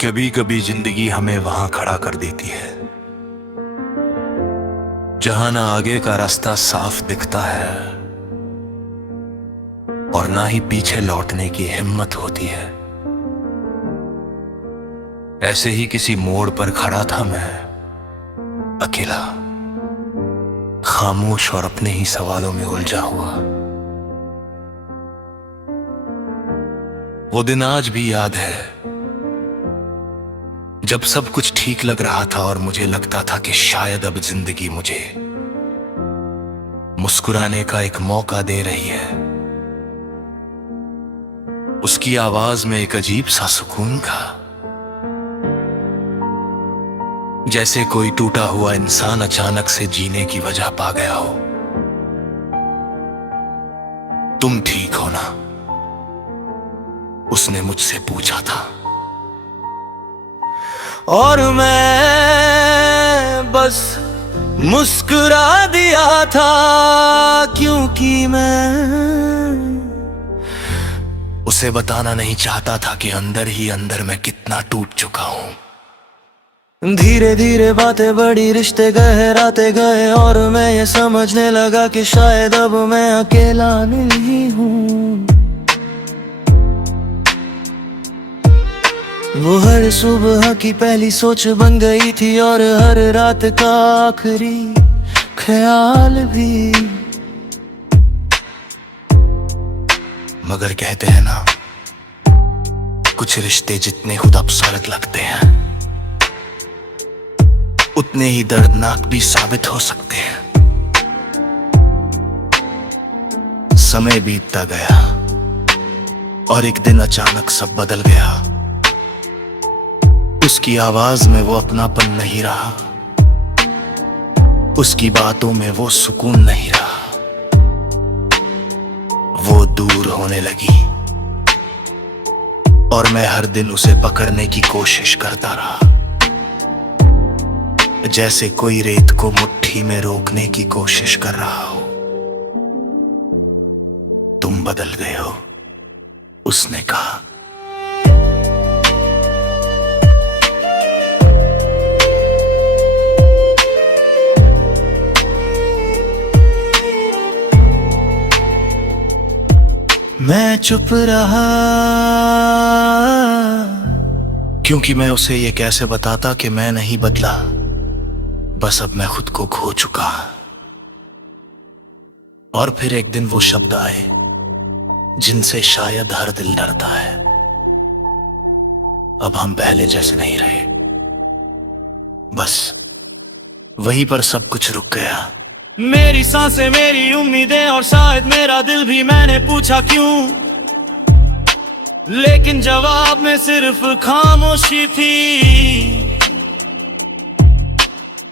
कभी कभी जिंदगी हमें वहां खड़ा कर देती है जहां ना आगे का रास्ता साफ दिखता है और ना ही पीछे लौटने की हिम्मत होती है। ऐसे ही किसी मोड़ पर खड़ा था मैं, अकेला, खामोश और अपने ही सवालों में उलझा हुआ। वो दिन आज भी याद है जब सब कुछ ठीक लग रहा था और मुझे लगता था कि शायद अब जिंदगी मुझे मुस्कुराने का एक मौका दे रही है। उसकी आवाज में एक अजीब सा सुकून था, जैसे कोई टूटा हुआ इंसान अचानक से जीने की वजह पा गया हो। तुम ठीक हो ना, उसने मुझसे पूछा था और मैं बस मुस्कुरा दिया था, क्योंकि मैं उसे बताना नहीं चाहता था कि अंदर ही अंदर मैं कितना टूट चुका हूं। धीरे धीरे बातें बढ़ी, रिश्ते गहराते गए और मैं ये समझने लगा कि शायद अब मैं अकेला नहीं हूँ। वो हर सुबह की पहली सोच बन गई थी और हर रात का आखिरी ख्याल भी। मगर कहते हैं ना, कुछ रिश्ते जितने खूबसूरत लगते हैं उतने ही दर्दनाक भी साबित हो सकते हैं। समय बीतता गया और एक दिन अचानक सब बदल गया। उसकी आवाज में वो अपनापन नहीं रहा, उसकी बातों में वो सुकून नहीं रहा। वो दूर होने लगी और मैं हर दिन उसे पकड़ने की कोशिश करता रहा, जैसे कोई रेत को मुट्ठी में रोकने की कोशिश कर रहा हो। तुम बदल गए हो, उसने कहा। मैं चुप रहा, क्योंकि मैं उसे ये कैसे बताता कि मैं नहीं बदला, बस अब मैं खुद को खो चुका। और फिर एक दिन वो शब्द आए जिनसे शायद हर दिल डरता है। अब हम पहले जैसे नहीं रहे, बस वहीं पर सब कुछ रुक गया। मेरी सांसें, मेरी उम्मीदें और शायद मेरा दिल भी। मैंने पूछा क्यों, लेकिन जवाब में सिर्फ खामोशी थी।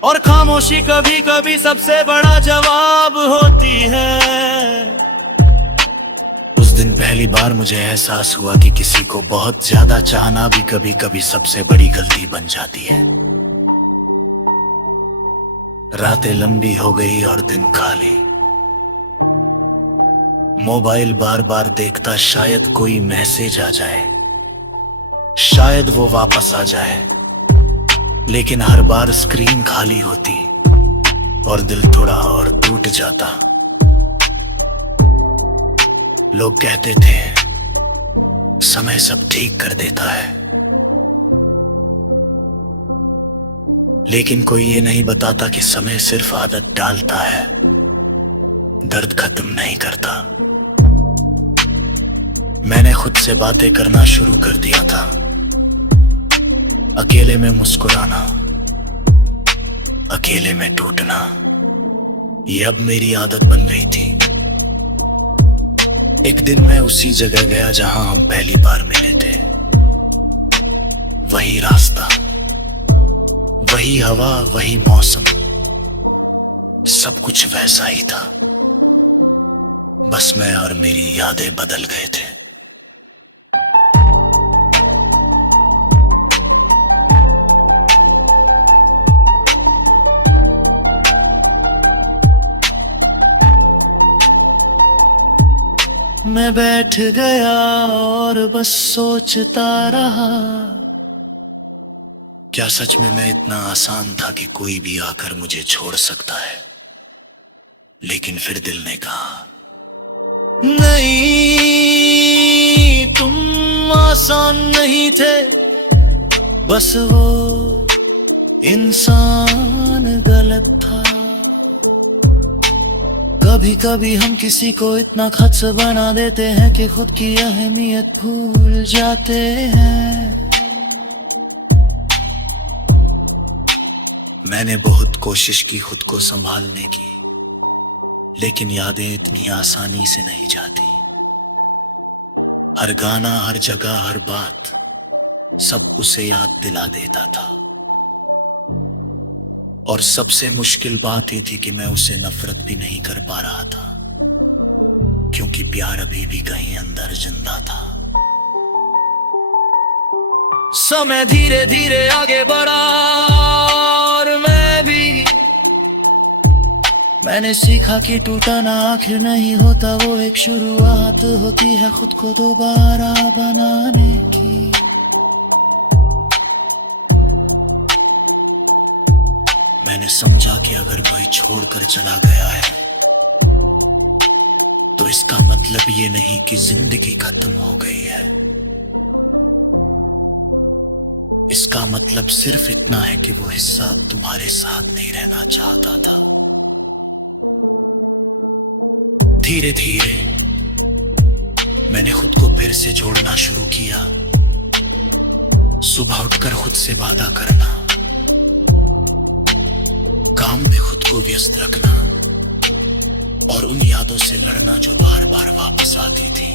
और खामोशी कभी कभी सबसे बड़ा जवाब होती है। उस दिन पहली बार मुझे एहसास हुआ कि किसी को बहुत ज्यादा चाहना भी कभी कभी सबसे बड़ी गलती बन जाती है। रातें लंबी हो गई और दिन खाली। मोबाइल बार बार देखता, शायद कोई मैसेज आ जाए, शायद वो वापस आ जाए। लेकिन हर बार स्क्रीन खाली होती और दिल थोड़ा और टूट जाता। लोग कहते थे समय सब ठीक कर देता है, लेकिन कोई ये नहीं बताता कि समय सिर्फ आदत डालता है, दर्द खत्म नहीं करता। मैंने खुद से बातें करना शुरू कर दिया था, अकेले में मुस्कुराना, अकेले में टूटना। ये अब मेरी आदत बन गई थी। एक दिन मैं उसी जगह गया जहां हम पहली बार मिले थे। वही रास्ता, वही हवा, वही मौसम, सब कुछ वैसा ही था। बस मैं और मेरी यादें बदल गए थे। मैं बैठ गया और बस सोचता रहा, क्या सच में मैं इतना आसान था कि कोई भी आकर मुझे छोड़ सकता है? लेकिन फिर दिल ने कहा, नहीं, तुम आसान नहीं थे, बस वो इंसान गलत था। कभी कभी हम किसी को इतना खच्च बना देते हैं कि खुद की अहमियत भूल जाते हैं। मैंने बहुत कोशिश की खुद को संभालने की, लेकिन यादें इतनी आसानी से नहीं जाती। हर गाना, हर जगह, हर बात सब उसे याद दिला देता था। और सबसे मुश्किल बात ये थी कि मैं उसे नफरत भी नहीं कर पा रहा था, क्योंकि प्यार अभी भी कहीं अंदर जिंदा था। समय धीरे धीरे आगे बढ़ा और मैंने सीखा कि टूटना आखिर नहीं होता, वो एक शुरुआत होती है खुद को दोबारा बनाने की। मैंने समझा कि अगर कोई छोड़कर चला गया है तो इसका मतलब ये नहीं कि जिंदगी खत्म हो गई है। इसका मतलब सिर्फ इतना है कि वो हिस्सा अब तुम्हारे साथ नहीं रहना चाहता था। धीरे धीरे मैंने खुद को फिर से जोड़ना शुरू किया। सुबह उठकर खुद से वादा करना, काम में खुद को व्यस्त रखना और उन यादों से लड़ना जो बार बार वापस आती थी।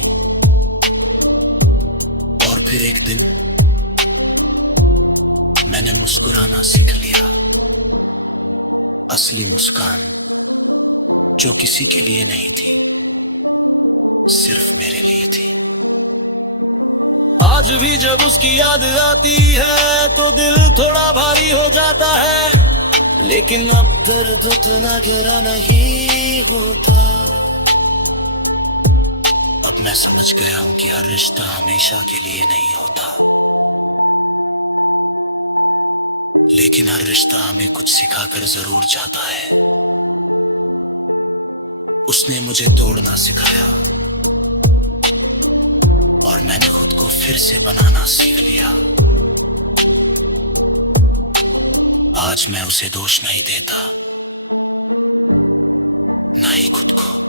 और फिर एक दिन मैंने मुस्कुराना सीख लिया, असली मुस्कान जो किसी के लिए नहीं थी, सिर्फ मेरे लिए थी। आज भी जब उसकी याद आती है तो दिल थोड़ा भारी हो जाता है, लेकिन अब दर्द उतना गहरा नहीं होता। अब मैं समझ गया हूं कि हर रिश्ता हमेशा के लिए नहीं होता, लेकिन हर रिश्ता हमें कुछ सिखाकर जरूर जाता है। उसने मुझे तोड़ना सिखाया और मैंने खुद को फिर से बनाना सीख लिया। आज मैं उसे दोष नहीं देता, ना ही खुद को।